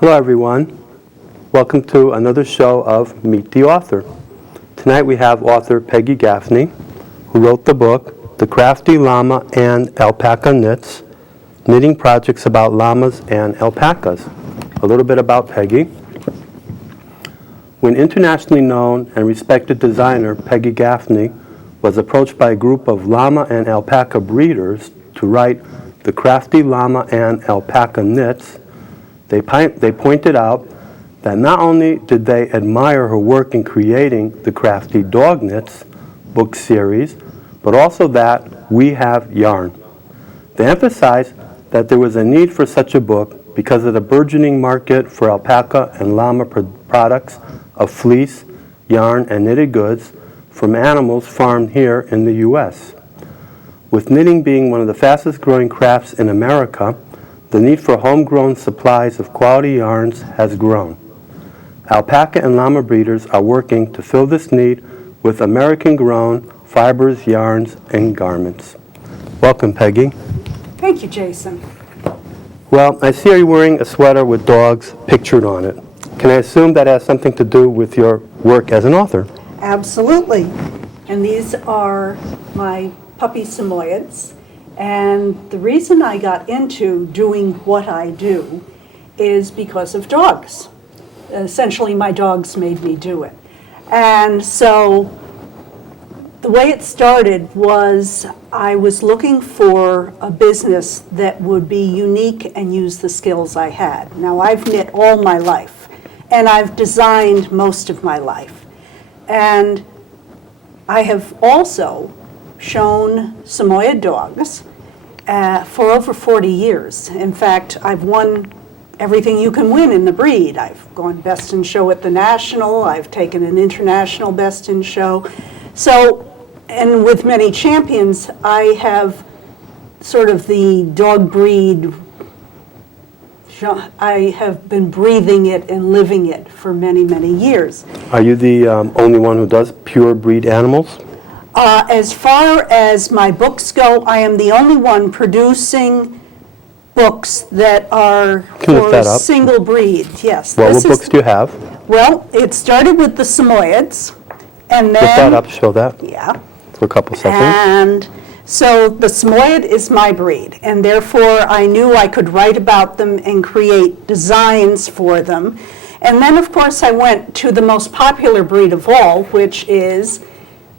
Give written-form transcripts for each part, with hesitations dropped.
Hello everyone. Welcome to another show of Meet the Author. Tonight we have author Peggy Gaffney, who wrote the book, The Crafty Llama and Alpaca Knits, Knitting Projects About Llamas and Alpacas. A little bit about Peggy. When internationally known and respected designer Peggy Gaffney was approached by a group of llama and alpaca breeders to write The Crafty Llama and Alpaca Knits, they pointed out that not only did they admire her work in creating the Crafty Dog Knits book series, but also that we have yarn. They emphasized that there was a need for such a book because of the burgeoning market for alpaca and llama products of fleece, yarn, and knitted goods from animals farmed here in the U.S. With knitting being one of the fastest growing crafts in America, the need for homegrown supplies of quality yarns has grown. Alpaca and llama breeders are working to fill this need with American-grown fibers, yarns, and garments. Welcome, Peggy. Thank you, Jason. Well, I see you're wearing a sweater with dogs pictured on it. Can I assume that has something to do with your work as an author? Absolutely. And these are my puppy Samoyeds. And the reason I got into doing what I do is because of dogs. Essentially, my dogs made me do it. And so the way it started was I was looking for a business that would be unique and use the skills I had. Now, I've knit all my life, and I've designed most of my life. And I have also shown Samoyed dogs for over 40 years. In fact, I've won everything you can win in the breed. I've gone best in show at the national. I've taken an international best in show. So, and with many champions, I have sort of the dog breed. I have been breathing it and living it for many, many years. Are you the only one who does pure breed animals? As far as my books go, I am the only one producing books that are for single breed. Yes. Well, what books do you have? Well, it started with the Samoyeds, and then... Lift that up, show that. Yeah. For a couple seconds. And so the Samoyed is my breed, and therefore I knew I could write about them and create designs for them. And then, of course, I went to the most popular breed of all, which is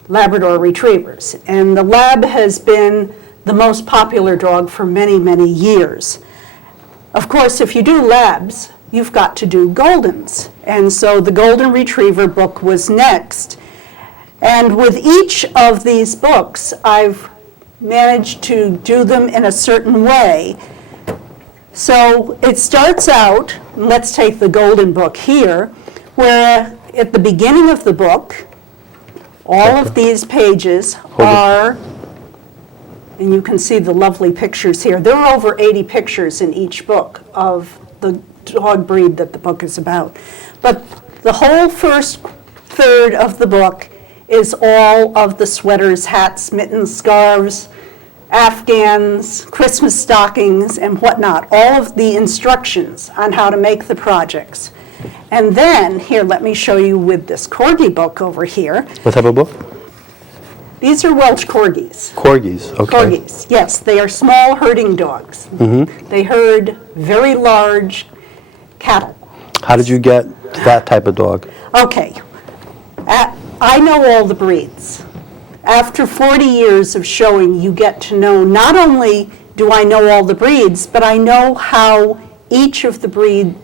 Labrador Retrievers. And the Lab has been the most popular dog for many, many years. Of course, if you do Labs, you've got to do Goldens. And so the Golden Retriever book was next. And with each of these books, I've managed to do them in a certain way. So it starts out, let's take the Golden book here, where at the beginning of the book, all of these pages are, and you can see the lovely pictures here. There are over 80 pictures in each book of the dog breed that the book is about. But the whole first third of the book is all of the sweaters, hats, mittens, scarves, Afghans, Christmas stockings, and whatnot. All of the instructions on how to make the projects. And then, here, let me show you with this Corgi book over here. What type of book? These are Welsh Corgis. Corgis, okay. Corgis, yes. They are small herding dogs. Mm-hmm. They herd very large cattle. How did you get that type of dog? Okay. I know all the breeds. After 40 years of showing, you get to know, not only do I know all the breeds, but I know how each of the breeds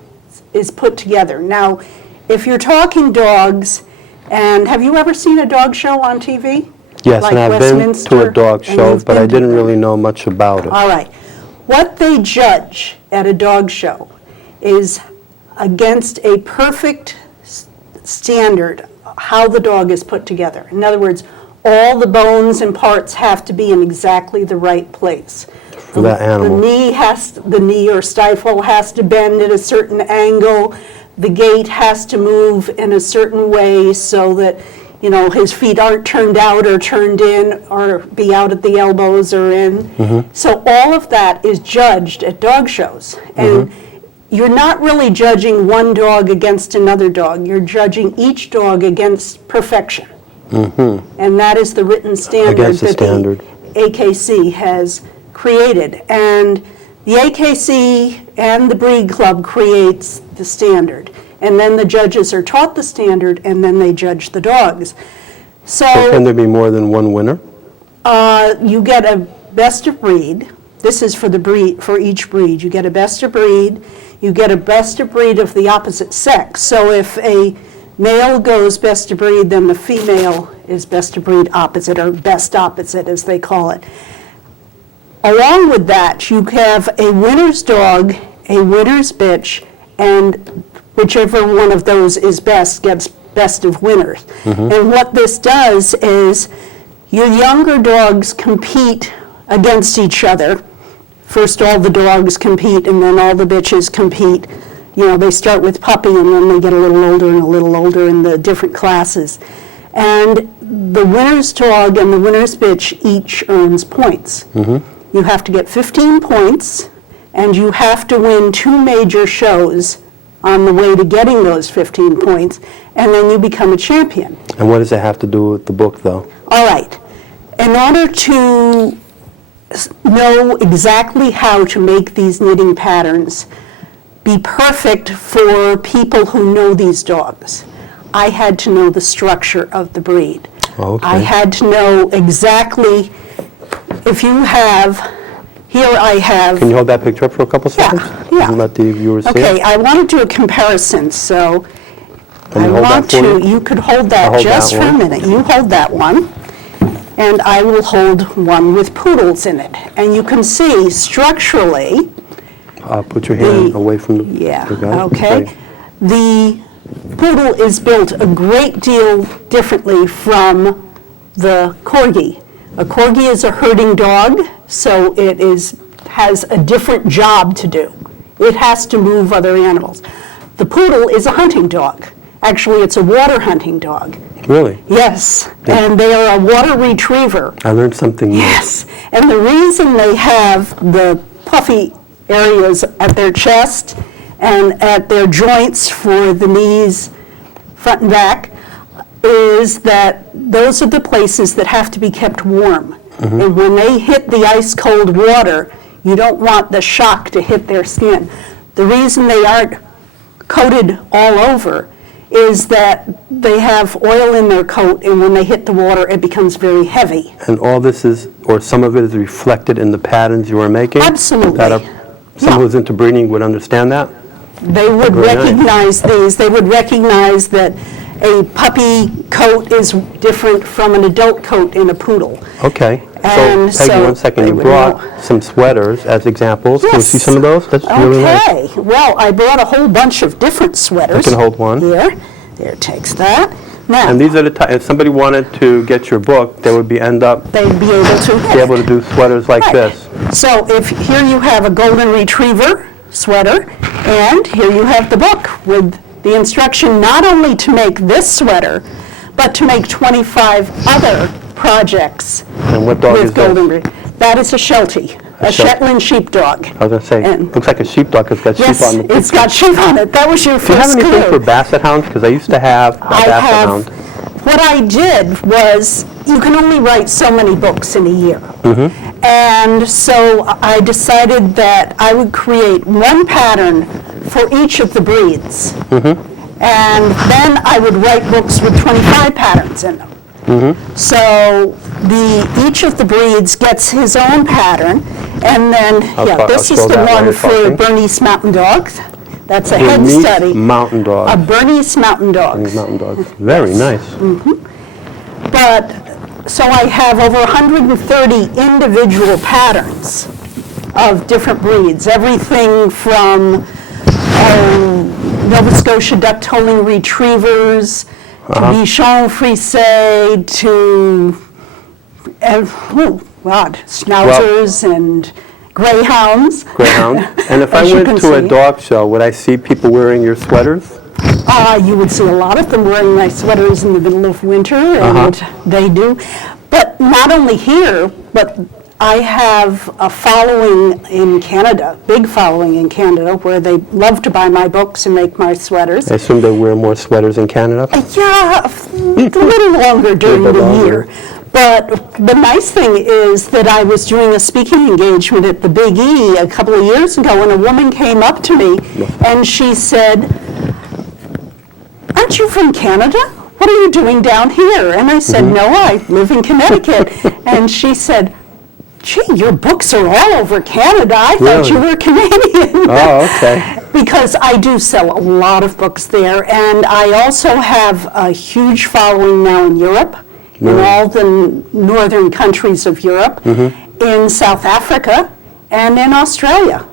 is put together. Now, if you're talking dogs, and have you ever seen a dog show on TV? Yes, like and I've been to a dog show, but I didn't really know much about it. All right. What they judge at a dog show is against a perfect standard how the dog is put together. In other words, all the bones and parts have to be in exactly the right place. For that animal. The knee or stifle has to bend at a certain angle. The gait has to move in a certain way so that, you know, his feet aren't turned out or turned in or be out at the elbows or in. Mm-hmm. So all of that is judged at dog shows. And you're not really judging one dog against another dog. You're judging each dog against perfection. And that is the written standard Against the that standard. the AKC has created. And the AKC and the Breed Club creates the standard. And then the judges are taught the standard, and then they judge the dogs. So can there be more than one winner? You get a best of breed. This is for the breed, for each breed. You get a best of breed. You get a best of breed of the opposite sex. So if a male goes best of breed, then the female is best of breed opposite, or best opposite as they call it. Along with that, you have a winner's dog, a winner's bitch, and whichever one of those is best gets best of winners. And what this does is your younger dogs compete against each other. First all the dogs compete, and then all the bitches compete. You know, they start with puppy, and then they get a little older in the different classes. And the winner's dog and the winner's bitch each earns points. You have to get 15 points, and you have to win 2 major shows on the way to getting those 15 points, and then you become a champion. And what does it have to do with the book, though? All right. In order to know exactly how to make these knitting patterns be perfect for people who know these dogs, I had to know the structure of the breed. Okay. I had to know exactly, if you have, here I have. Can you hold that picture up for a couple seconds? Yeah. And let the viewers see Okay, it? I want to do a comparison, so Can I you hold that want for to, me? you could hold I'll that hold just that for a one. minute. You hold that one, and I will hold one with poodles in it. And you can see structurally, Put your hand away from the yeah, the guy. okay. The poodle is built a great deal differently from the corgi. A corgi is a herding dog, so it has a different job to do. It has to move other animals. The poodle is a hunting dog. Actually, it's a water hunting dog. Really? Yes, and they are a water retriever. I learned something new. Yes, and the reason they have the puffy areas at their chest and at their joints for the knees, front and back, is that those are the places that have to be kept warm. And when they hit the ice-cold water, you don't want the shock to hit their skin. The reason they aren't coated all over is that they have oil in their coat, and when they hit the water, it becomes very heavy. And all this is, or some of it is reflected in the patterns you are making? Absolutely. Someone who's into breeding would understand that? They would Very nice. recognize these. They would recognize that a puppy coat is different from an adult coat in a poodle. Okay. And So, Peggy, so one second. they You would brought know. some sweaters as examples. Can we see Yes. some of those? That's really nice. Okay, well, I brought a whole bunch of different sweaters. I can hold one. Here, there, takes that. Now, And these are the type, if somebody wanted to get your book, they would end up they'd be able to do sweaters like Right. this. So if here you have a golden retriever sweater, and here you have the book with the instruction not only to make this sweater, but to make 25 other projects And what dog is with this? golden That is a Sheltie, a Shel- Shetland sheepdog. I was going to say, And- looks like a sheepdog. It's got sheep Yes, on the it's got sheep on it. That was your Do you have first anything for clue. basset hounds? Because I used to have a I basset have, hound. what I did was, you can only write so many books in a year. And so I decided that I would create one pattern for each of the breeds. And then I would write books with 25 patterns in them. So each of the breeds gets his own pattern, and then, this I'll is show the that while one you're for talking. Bernese Mountain Dogs. That's a head Bernese study. Mountain A dog. Bernese Mountain Dog. These mountain dogs. Very nice. But, so I have over 130 individual patterns of different breeds. Everything from Nova Scotia duck-toling retrievers, to Bichon Frise, to, schnauzers and greyhounds. Greyhound. And if I As you went can to a see. dog show, would I see people wearing your sweaters? You would see a lot of them wearing nice sweaters in the middle of winter, and they do. But not only here, but I have a following in Canada, big following in Canada, where they love to buy my books and make my sweaters. I assume they wear more sweaters in Canada? Yeah, a little longer during little the longer. year. But the nice thing is that I was doing a speaking engagement at the Big E a couple of years ago, and a woman came up to me and she said, "Aren't you from Canada? What are you doing down here?" And I said, "No, I live in Connecticut." And she said, "Gee, your books are all over Canada. I thought you Really? were Canadian." Oh, okay. Because I do sell a lot of books there, and I also have a huge following now in Europe, in all the northern countries of Europe, in South Africa, and in Australia.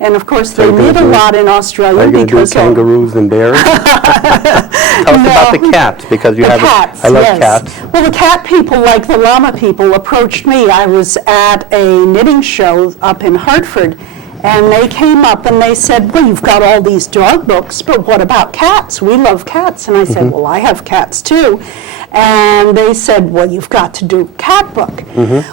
And of course, they you're gonna knit a do- lot in Australia Are you going to do because kangaroos and bears? Tell us about the cats, because you the have. cats, I love yes. cats. Well, the cat people, like the llama people, approached me. I was at a knitting show up in Hartford, and they came up and they said, "Well, you've got all these dog books, but what about cats? We love cats." And I said, "Well, I have cats too." And they said, "Well, you've got to do a cat book."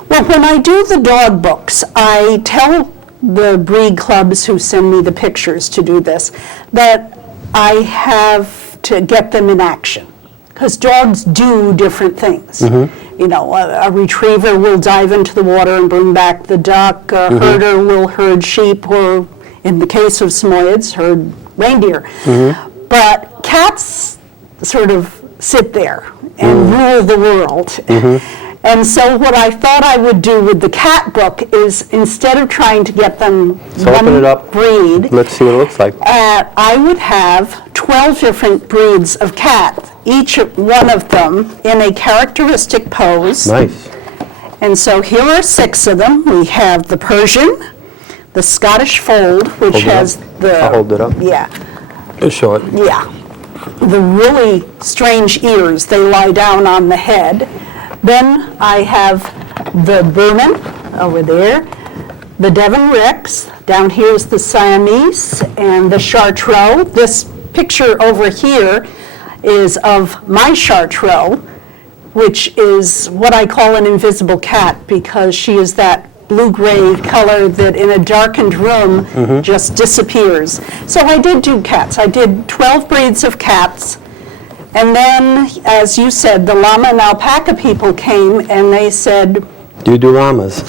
Well, when I do the dog books, I tell the breed clubs who send me the pictures to do this that I have to get them in action, because dogs do different things. You know, a retriever will dive into the water and bring back the duck, a herder will herd sheep, or in the case of Samoyeds, herd reindeer. But cats sort of sit there and rule the world. And so what I thought I would do with the cat book is, instead of trying to get them So open it up. breed, Let's see what it looks like. I would have 12 different breeds of cat, each one of them in a characteristic pose. Nice. And so here are 6 of them. We have the Persian, the Scottish Fold, which Hold it has up. the... I'll hold it up. Yeah, Just show it. yeah. The really strange ears, they lie down on the head. Then I have the Burman over there, the Devon Rex, down here is the Siamese, and the Chartreux. This picture over here is of my Chartreux, which is what I call an invisible cat, because she is that blue-gray color that in a darkened room just disappears. So I did do cats. I did 12 breeds of cats. And then, as you said, the llama and alpaca people came and they said, Do you do llamas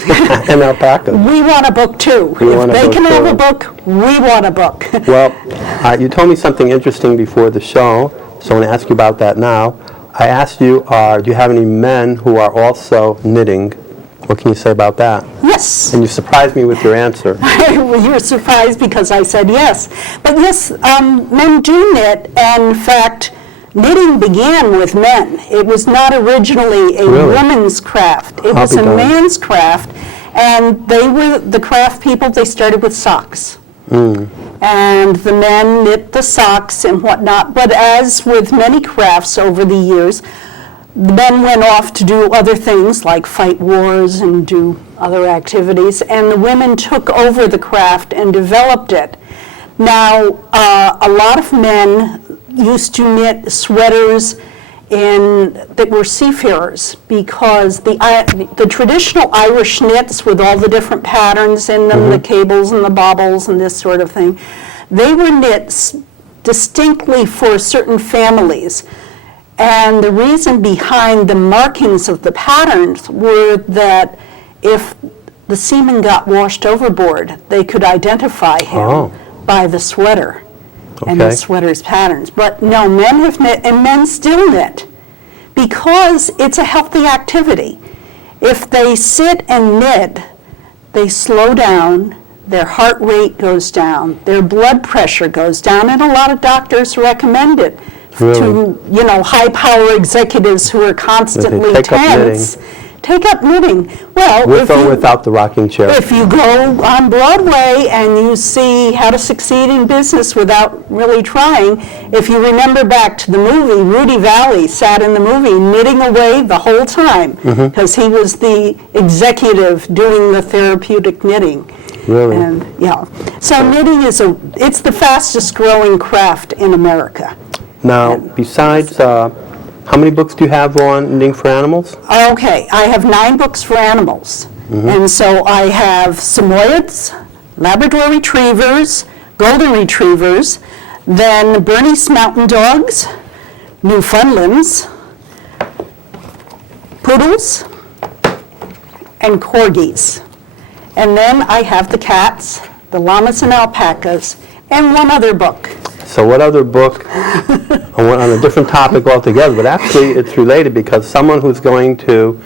and alpacas? "We want a book too. We If want a they book can have too." a book, we want a book." Well, you told me something interesting before the show, so I'm going to ask you about that now. I asked you, do you have any men who are also knitting? What can you say about that? Yes. And you surprised me with your answer. Well, you were surprised because I said yes. But yes, men do knit, and in fact, knitting began with men. It was not originally a Really? woman's craft. It I'll was be a darned. man's craft, and they were the craft people. They started with socks. And the men knit the socks and whatnot. But as with many crafts over the years, the men went off to do other things like fight wars and do other activities, and the women took over the craft and developed it. Now, a lot of men used to knit sweaters that were seafarers, because the traditional Irish knits with all the different patterns in them, the cables and the baubles and this sort of thing, they were knit distinctly for certain families. And the reason behind the markings of the patterns were that if the seaman got washed overboard, they could identify him by the sweater and the Okay. sweater's patterns. But no, men have knit, and men still knit, because it's a healthy activity. If they sit and knit, they slow down, their heart rate goes down, their blood pressure goes down, and a lot of doctors recommend it to, high-power executives who are constantly take up knitting. tense. Take up knitting. Well, With or without the rocking chair? if you go on Broadway and you see How to Succeed in Business Without Really Trying, if you remember back to the movie, Rudy Valley sat in the movie knitting away the whole time, because he was the executive doing the therapeutic knitting. Really? And so knitting it's the fastest growing craft in America. Now, besides, how many books do you have on knitting for animals? Okay, I have 9 books for animals. And so I have Samoyeds, Labrador Retrievers, Golden Retrievers, then Bernese Mountain Dogs, Newfoundlands, Poodles, and Corgis. And then I have the cats, the llamas and alpacas, and one other book. So what other book, on a different topic altogether, but actually it's related because someone who's going to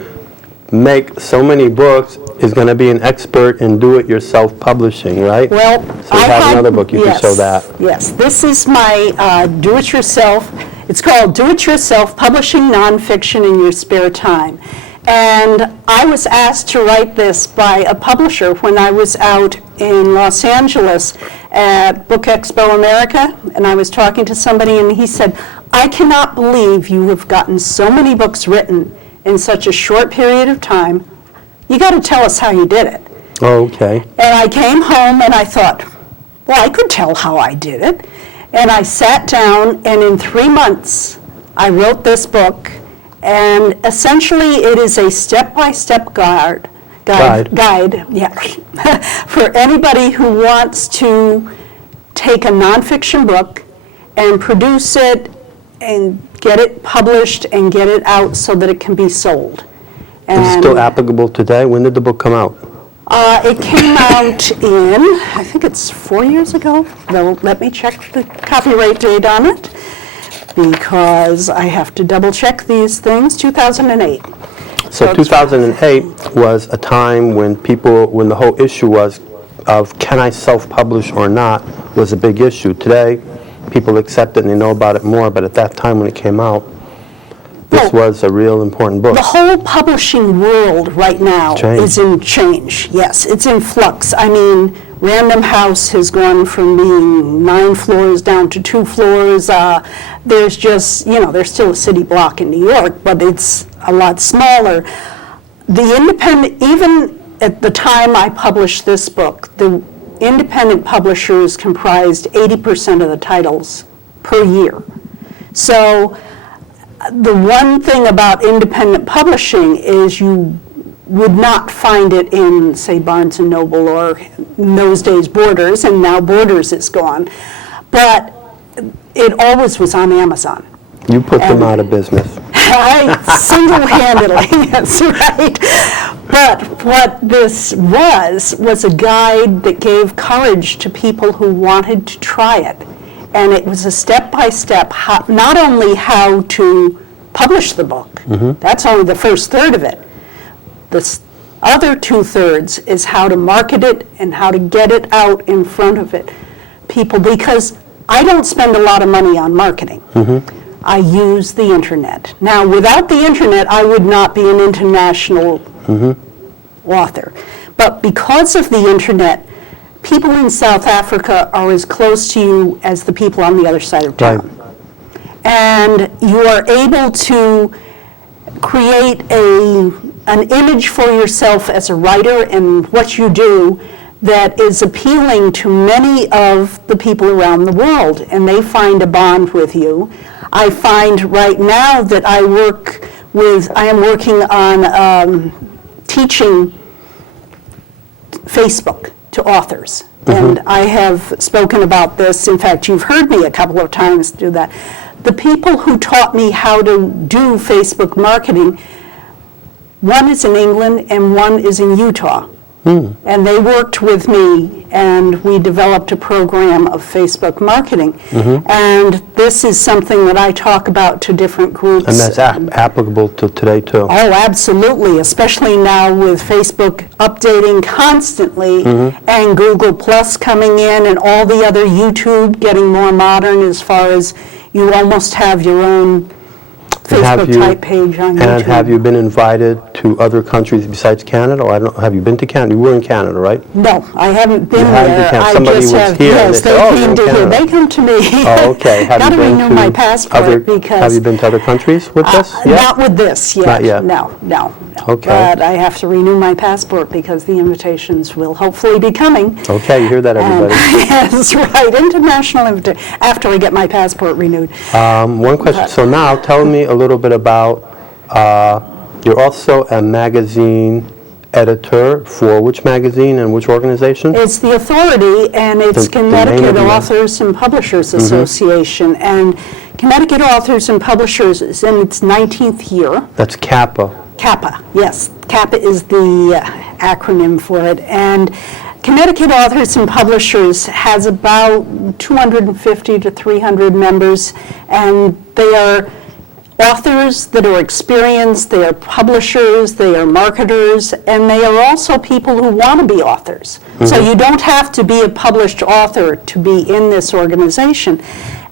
make so many books is going to be an expert in do-it-yourself publishing, right? Well, so you have another book, you can show that. Yes, this is my do-it-yourself. It's called Do-It-Yourself, Publishing Nonfiction in Your Spare Time. And I was asked to write this by a publisher when I was out in Los Angeles at Book Expo America, and I was talking to somebody, and he said, I cannot believe you have gotten so many books written in such a short period of time. You got to tell us how you did it. Oh, okay. And I came home and I thought, well, I could tell how I did it. And I sat down, and in 3 months, I wrote this book. And essentially, it is a step-by-step guide, yeah, for anybody who wants to take a nonfiction book and produce it and get it published and get it out so that it can be sold. Is it still applicable today? When did the book come out? It came out in, I think it's 4 years ago, though let me check the copyright date on it, because I have to double check these things, 2008. So 2008 was a time when when the whole issue was of can I self-publish or not was a big issue. Today, people accept it and they know about it more, but at that time when it came out, this was a real important book. The whole publishing world right now is in change. Yes, it's in flux. I mean, Random House has gone from being 9 floors down to 2 floors. There's just, there's still a city block in New York, but it's a lot smaller. The independent, even at the time I published this book, the independent publishers comprised 80% of the titles per year. So the one thing about independent publishing is you would not find it in, say, Barnes & Noble or in those days Borders, and now Borders is gone. But it always was on Amazon. You put them out of business. I single-handedly, that's right. But what this was a guide that gave courage to people who wanted to try it. And it was a step-by-step, not only how to publish the book, that's only the first third of it. The other 2/3 is how to market it and how to get it out in front of people, because I don't spend a lot of money on marketing. I use the internet. Now, without the internet, I would not be an international author. But because of the internet, people in South Africa are as close to you as the people on the other side of town. And you are able to create an image for yourself as a writer and what you do that is appealing to many of the people around the world, and they find a bond with you. I find right now that I am working on teaching Facebook to authors. And I have spoken about this. In fact, you've heard me a couple of times do that. The people who taught me how to do Facebook marketing, one is in England and one is in Utah. And they worked with me, and we developed a program of Facebook marketing. And this is something that I talk about to different groups. And that's applicable to today, too. Oh, absolutely, especially now with Facebook updating constantly and Google Plus coming in and all the other YouTube getting more modern as far as you almost have your own Facebook type page on YouTube. And have you been invited to other countries besides Canada? Or I don't know, have you been to Canada? You were in Canada, right? No, I haven't been there. Somebody was here. Yes, they came to here. They come to me. Oh, okay. Got to renew my passport because. Have you been to other countries with this? Not with this yet. Not yet. No. Okay. But I have to renew my passport because the invitations will hopefully be coming. Okay, you hear that, everybody? Yes, right. International invitation after I get my passport renewed. One question. So now, tell me a little bit about. You're also a magazine editor for which magazine and which organization? It's the Authority, and it's The name Connecticut of the Authors and Publishers Association. And Connecticut Authors and Publishers is in its 19th year. That's CAPA. CAPA, yes. CAPA is the acronym for it. And Connecticut Authors and Publishers has about 250 to 300 members, and they are authors that are experienced, they are publishers, they are marketers, and they are also people who want to be authors. So you don't have to be a published author to be in this organization.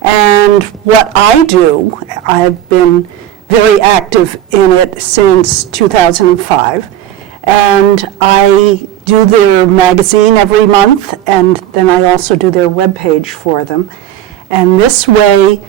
And what I do, I've been very active in it since 2005, and I do their magazine every month, and then I also do their webpage for them. And this way,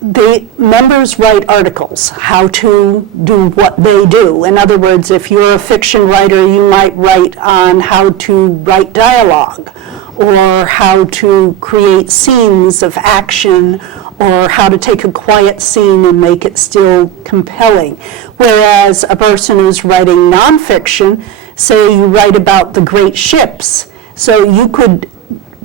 the members write articles, how to do what they do. In other words, if you're a fiction writer, you might write on how to write dialogue, or how to create scenes of action, or how to take a quiet scene and make it still compelling. Whereas a person who's writing nonfiction, say you write about the great ships, so you could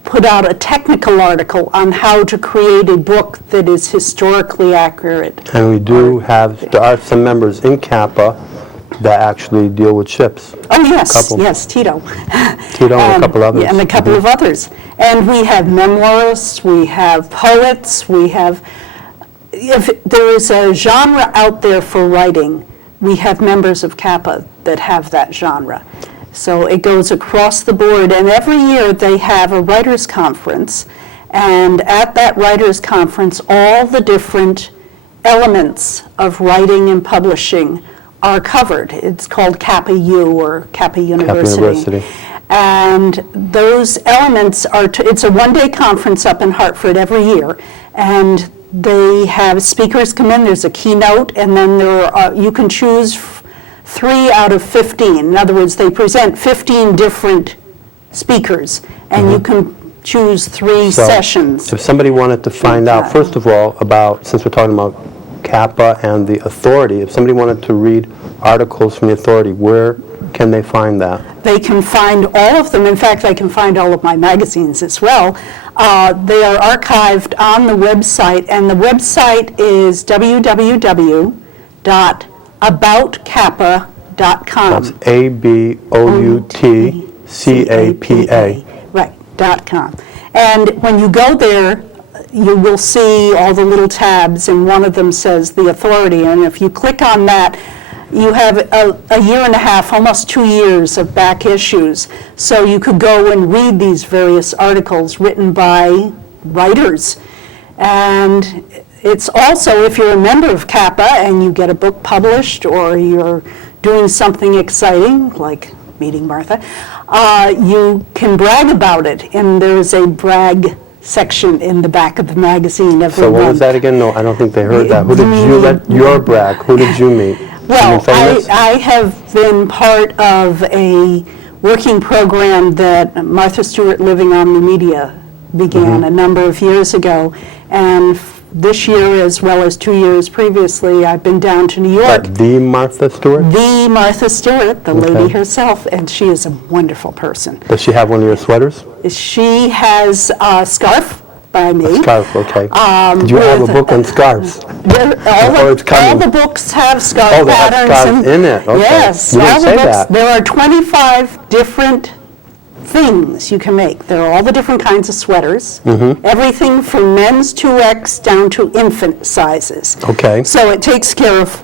put out a technical article on how to create a book that is historically accurate. And we do have, there are some members in CAPA that actually deal with ships. Oh, yes, Couple. yes, Tito. Tito and a couple others. Yeah, and a couple of others. And we have memoirists, we have poets, we have, if there is a genre out there for writing, we have members of CAPA that have that genre. So it goes across the board, and every year they have a writers' conference, and at that writers' conference, all the different elements of writing and publishing are covered. It's called CAPA U, or CAPA University. And those elements are, it's a one-day conference up in Hartford every year, and they have speakers come in, there's a keynote, and then there are, you can choose 3 out of 15. In other words, they present 15 different speakers, and you can choose 3 sessions. If somebody wanted to find out, first of all, about, since we're talking about CAPA and the Authority, if somebody wanted to read articles from the Authority, where can they find that? They can find all of them. In fact, they can find all of my magazines as well. They are archived on the website, and the website is www.aboutcapa.com. That's ABOUTCAPA. Right, .com. And when you go there, you will see all the little tabs, and one of them says the Authority, and if you click on that, you have a year and a half, almost 2 years of back issues. So you could go and read these various articles written by writers. And it's also, if you're a member of CAPA and you get a book published, or you're doing something exciting, like meeting Martha, you can brag about it. And there's a brag section in the back of the magazine every month. So what was that again? No, I don't think they heard that. Who did you let your brag? Who did you meet? Well, I have been part of a working program that Martha Stewart Living on the Media began a number of years ago, and this year, as well as 2 years previously, I've been down to New York. The Martha Stewart? The Martha Stewart, the lady herself, and she is a wonderful person. Does she have one of your sweaters? She has a scarf by me. A scarf, okay. Did you have a book on scarves? All the books have scarf Oh, they have patterns. scarves in it, okay. Yes, You didn't all the say books. that. There are 25 different things you can make. There are all the different kinds of sweaters, everything from men's 2X down to infant sizes. Okay. So it takes care of,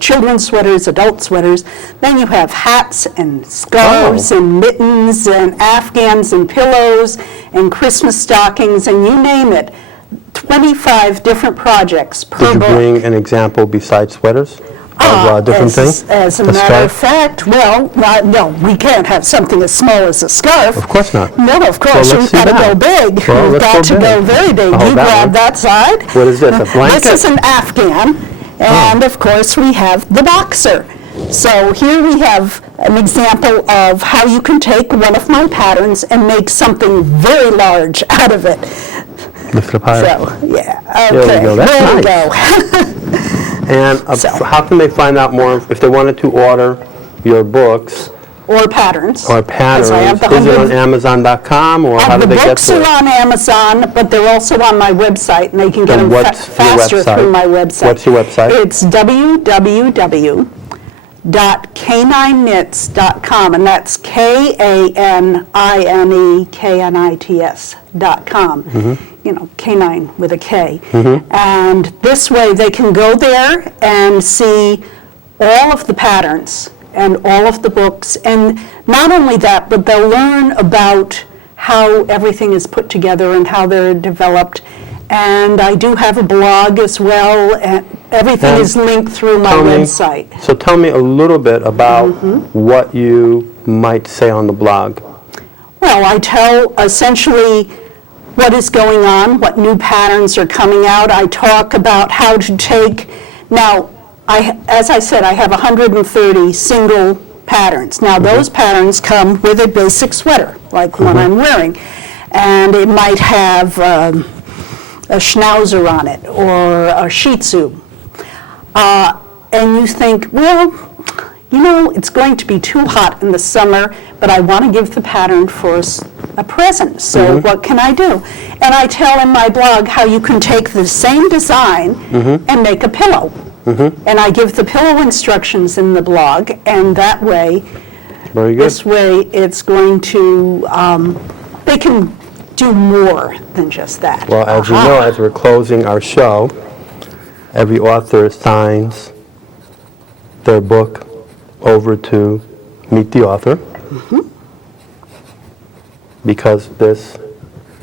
children's sweaters, adult sweaters. Then you have hats and scarves and mittens and afghans and pillows and Christmas stockings and you name it. 25 different projects per book. Did you bring an example besides sweaters? Of different things? As a matter of fact, no, we can't have something as small as a scarf. Of course not. No, of course, Well, you've let's see got to go that. big. Well, You've let's got to go go big. very big. I'll You that grab one. that side. What is this, a blanket? This is an Afghan, and of course we have the boxer. So here we have an example of how you can take one of my patterns and make something very large out of it. Lift it up higher. So, yeah, There okay. we go. That's There we nice. go. And So- how can they find out more if they wanted to order your books or patterns. Or 'cause patterns? I have the Is it on 100 Amazon.com, or how do The they get books to are it? on Amazon, but they're also on my website, and they can get And them what's your faster website? through my website. What's your website? It's www.kanineknits.com, and that's KANINEKNITS.com. You know, canine with a K. And this way they can go there and see all of the patterns and all of the books. And not only that, but they'll learn about how everything is put together and how they're developed. And I do have a blog as well, and everything And is linked through my website. So tell me a little bit about what you might say on the blog. Well, I tell essentially what is going on, what new patterns are coming out. I talk about how to take, now, as I said, I have 130 single patterns. Now, those patterns come with a basic sweater, like one I'm wearing. And it might have a schnauzer on it, or a shih tzu. And you think, well, you know, it's going to be too hot in the summer, but I want to give the pattern for a present, so what can I do? And I tell in my blog how you can take the same design and make a pillow. And I give the pillow instructions in the blog, and that way, Very good. this way it's going to, they can do more than just that. Well, as you know, as we're closing our show, every author assigns their book over to Meet the Author, because this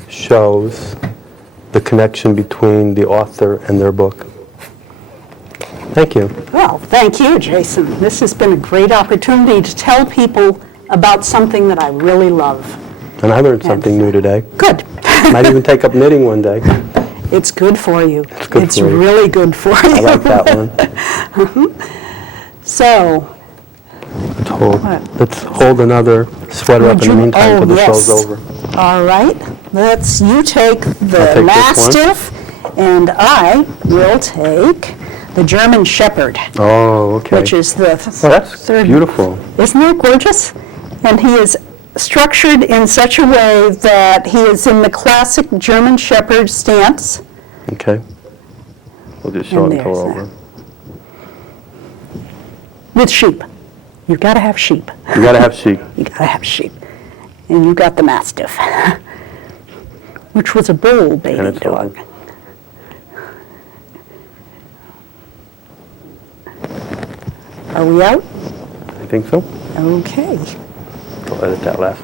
shows the connection between the author and their book. Thank you. Well, thank you, Jason. This has been a great opportunity to tell people about something that I really love. And I learned something new today. Good. Might even take up knitting one day. It's good for you. good It's for you. really good for you. I like that one. So, Let's hold another sweater up in the meantime until the show's yes. over. All right. You take I'll the take this one. Mastiff, and I will take the German Shepherd, Oh, okay. which is the Oh, that's third. beautiful. Isn't that gorgeous? And he is structured in such a way that he is in the classic German Shepherd stance. Okay. We'll just show And it until there's we're that. over. With sheep. You've got to have sheep. You gotta have sheep. You got to have sheep. And you got the Mastiff, which was a bull baby it's dog. Are we out? I think so. Okay. I'll edit that last.